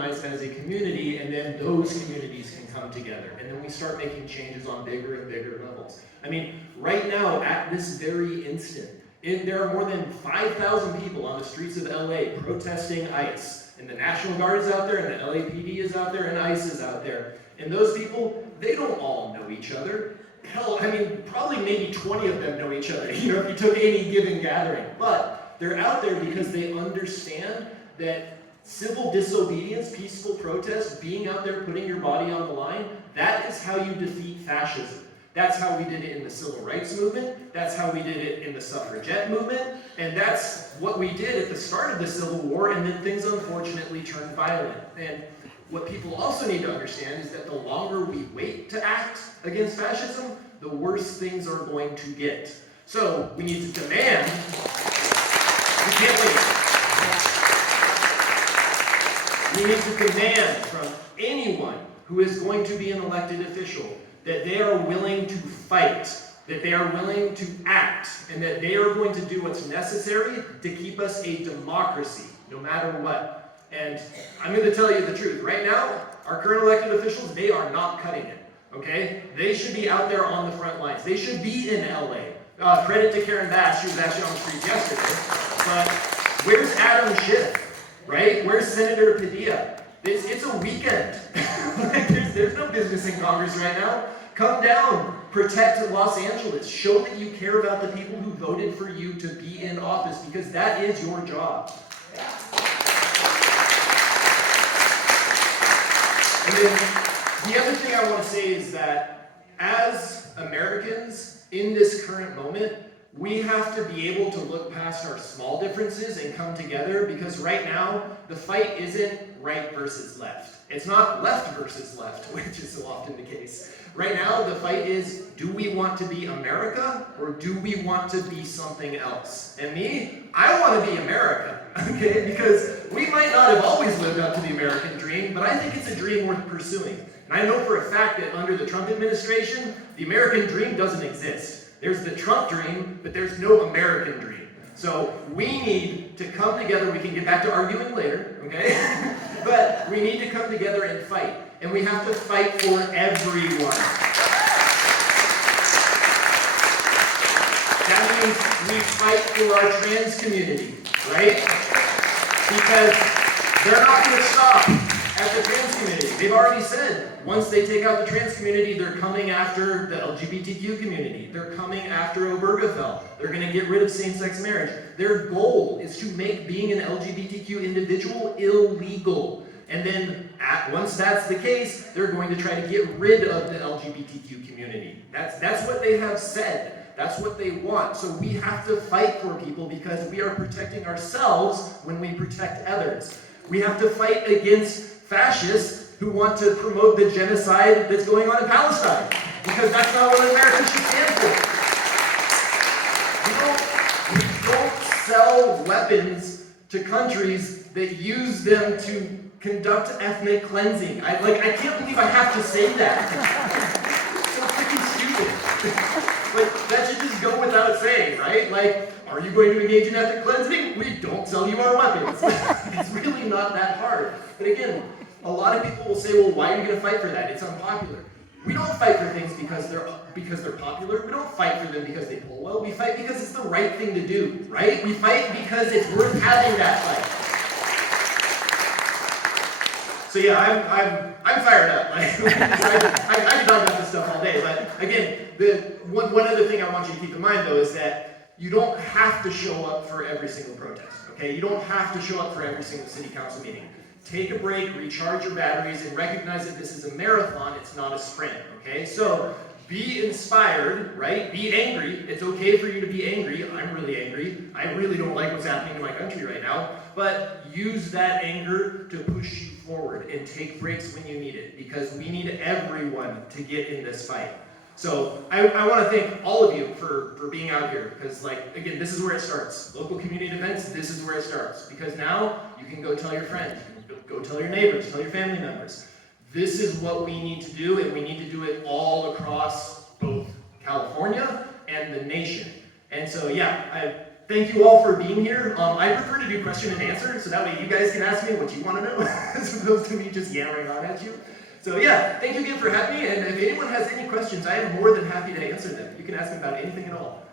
organized as a community, and then those communities can come together. And then we start making changes on bigger and bigger levels. I mean, right now, at this very instant, there are more than 5,000 people on the streets of LA protesting ICE. And the National Guard is out there, and the LAPD is out there, and ICE is out there. And those people, they don't all know each other. Hell, I mean, probably maybe 20 of them know each other, if you took any given gathering. But they're out there because they understand that civil disobedience, peaceful protest, being out there, putting your body on the line, that is how you defeat fascism. That's how we did it in the civil rights movement. That's how we did it in the suffragette movement. And that's what we did at the start of the Civil War, and then things unfortunately turned violent. And what people also need to understand is that the longer we wait to act against fascism, the worse things are going to get. So we need to demand, we can't wait. We need to demand from anyone who is going to be an elected official that they are willing to fight, that they are willing to act, and that they are going to do what's necessary to keep us a democracy, no matter what. And I'm going to tell you the truth. Right now, our current elected officials, they are not cutting it, okay? They should be out there on the front lines. They should be in LA. Credit to Karen Bass, she was actually on the street yesterday. But where's Adam Schiff, right? Where's Senator Padilla? It's a weekend. there's no business in Congress right now. Come down, protect Los Angeles. Show that you care about the people who voted for you to be in office, because that is your job. And then the other thing I want to say is that as Americans in this current moment, we have to be able to look past our small differences and come together, because right now, the fight isn't right versus left. It's not left versus left, which is so often the case. Right now, the fight is, do we want to be America, or do we want to be something else? And me, I want to be America, okay? Because we might not have always lived up to the American dream, but I think it's a dream worth pursuing. And I know for a fact that under the Trump administration, the American dream doesn't exist. There's the Trump dream, but there's no American dream. So we need to come together. We can get back to arguing later, okay? But we need to come together and fight. And we have to fight for everyone. That means we fight for our trans community, right? Because they're not going to stop at the trans community. They've already said, once they take out the trans community, they're coming after the LGBTQ community. They're coming after Obergefell. They're going to get rid of same-sex marriage. Their goal is to make being an LGBTQ individual illegal. And then, once that's the case, they're going to try to get rid of the LGBTQ community. That's what they have said. That's what they want. So we have to fight for people, because we are protecting ourselves when we protect others. We have to fight against fascists who want to promote the genocide that's going on in Palestine, because that's not what America should stand for. We don't sell weapons to countries that use them to conduct ethnic cleansing. I can't believe I have to say that. It's so freaking stupid. Like, that should just go without saying, right? Like, are you going to engage in ethnic cleansing? We don't sell you our weapons. It's really not that hard. But again, a lot of people will say, well, why are you going to fight for that? It's unpopular. We don't fight for things because they're popular. We don't fight for them because they pull well. We fight because it's the right thing to do, right? We fight because it's worth having that fight. So yeah, I'm fired up. I can talk about this stuff all day, but again, one other thing I want you to keep in mind though is that you don't have to show up for every single protest, okay? You don't have to show up for every single city council meeting. Take a break, recharge your batteries, and recognize that this is a marathon, it's not a sprint, okay? So be inspired, right? Be angry. It's okay for you to be angry. I'm really angry. I really don't like what's happening in my country right now. But use that anger to push you forward and take breaks when you need it, because we need everyone to get in this fight. So I want to thank all of you for being out here, because again, this is where it starts. Local community events, this is where it starts. Because now you can go tell your friends, you can go tell your neighbors, tell your family members. This is what we need to do, and we need to do it all across both California and the nation. And so yeah, Thank you all for being here. I prefer to do question and answer, so that way you guys can ask me what you want to know, as opposed to me just yammering on at you. So yeah, thank you again for having me, and if anyone has any questions, I am more than happy to answer them. You can ask me about anything at all.